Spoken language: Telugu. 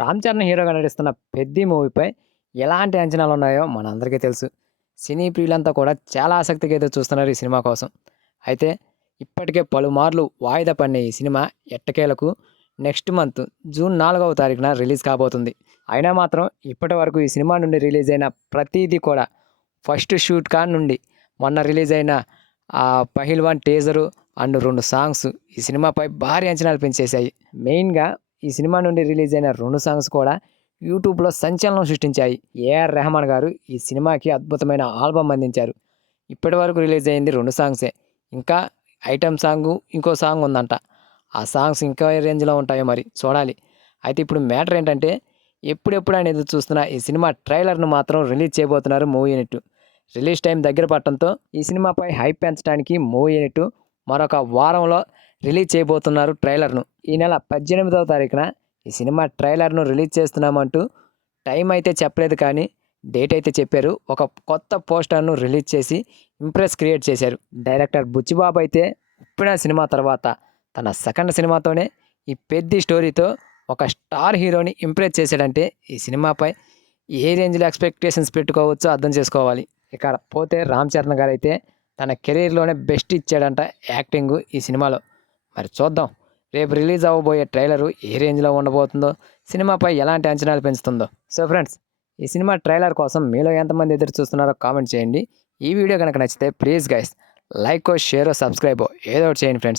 రామ్ చరణ్ హీరోగా నటిస్తున్న 'పెద్ది' మూవీపై ఎలాంటి అంచనాలున్నాయో మనందరికీ తెలుసు. సినీ ప్రియులంతా కూడా చాలా ఆసక్తిగా ఎదురు చూస్తున్నారు ఈ సినిమా కోసం. అయితే ఇప్పటికే పలుమార్లు వాయిదా పడిన ఈ సినిమా ఎట్టకేలకు నెక్స్ట్ మంత్ జూన్ 4వ తారీఖున రిలీజ్ కాబోతుంది. అయినా మాత్రం ఇప్పటివరకు ఈ సినిమా నుండి రిలీజ్ అయిన ప్రతీదీ కూడా ఫస్ట్ షూట్ కాడి నుండి మొన్న రిలీజ్ అయిన 'పహిల్వాన్' టీజరు అండ్ 2 సాంగ్స్ ఈ సినిమాపై భారీ అంచనాలు పెంచేశాయి. మెయిన్‌గా ఈ సినిమా నుండి రిలీజ్ అయిన 2 సాంగ్స్ కూడా యూట్యూబ్‌లో సంచలనం సృష్టించాయి. ఏఆర్ రెహమాన్ గారు ఈ సినిమాకి అద్భుతమైన ఆల్బమ్ అందించారు. ఇప్పటివరకు రిలీజ్ అయింది 2 సాంగ్సే. ఇంకా ఐటెమ్ సాంగు, ఇంకో సాంగ్ ఉందంట. ఆ సాంగ్స్ ఇంకా ఏ రేంజ్‌లో ఉంటాయో మరి చూడాలి. అయితే ఇప్పుడు మ్యాటర్ ఏంటంటే ఎప్పుడెప్పుడని ఎదురు చూస్తున్న ఈ సినిమా ట్రైలర్‌ను మాత్రం రిలీజ్ చేయబోతున్నారు మూవీ యూనిట్. రిలీజ్ టైం దగ్గర పడటంతో ఈ సినిమాపై హైప్ పెంచడానికి మూవీ యూనిట్ మరొక వారంలో రిలీజ్ చేయబోతున్నారు ట్రైలర్‌ను. ఈ నెల 18వ తారీఖున ఈ సినిమా ట్రైలర్‌ను రిలీజ్ చేస్తున్నామంటూ టైం అయితే చెప్పలేదు కానీ డేట్ అయితే చెప్పారు. ఒక కొత్త పోస్టర్‌ను రిలీజ్ చేసి ఇంప్రెస్ క్రియేట్ చేశారు. డైరెక్టర్ బుచ్చిబాబు అయితే ఉప్పిన సినిమా తర్వాత తన సెకండ్ సినిమాతోనే ఈ 'పెద్ది' స్టోరీతో ఒక స్టార్ హీరోని ఇంప్రెస్ చేశాడంటే ఈ సినిమాపై ఏ రేంజ్‌లో ఎక్స్‌పెక్టేషన్స్ పెట్టుకోవచ్చో అర్థం చేసుకోవాలి. ఇక పోతే రామ్ చరణ్ గారైతే తన కెరీర్‌లోనే బెస్ట్ ఇచ్చాడంట యాక్టింగు ఈ సినిమాలో. మరి చూద్దాం రేపు రిలీజ్ అవ్వబోయే ట్రైలరు ఏ రేంజ్‌లో ఉండబోతుందో, సినిమాపై ఎలాంటి అంచనాలు పెంచుతుందో. సో ఫ్రెండ్స్, ఈ సినిమా ట్రైలర్ కోసం మీలో ఎంతమంది ఎదురు చూస్తున్నారో కామెంట్ చేయండి. ఈ వీడియో కనుక నచ్చితే ప్లీజ్ గైస్ లైకో, షేరో, సబ్స్క్రైబో ఏదో ఒకటి చేయండి ఫ్రెండ్స్.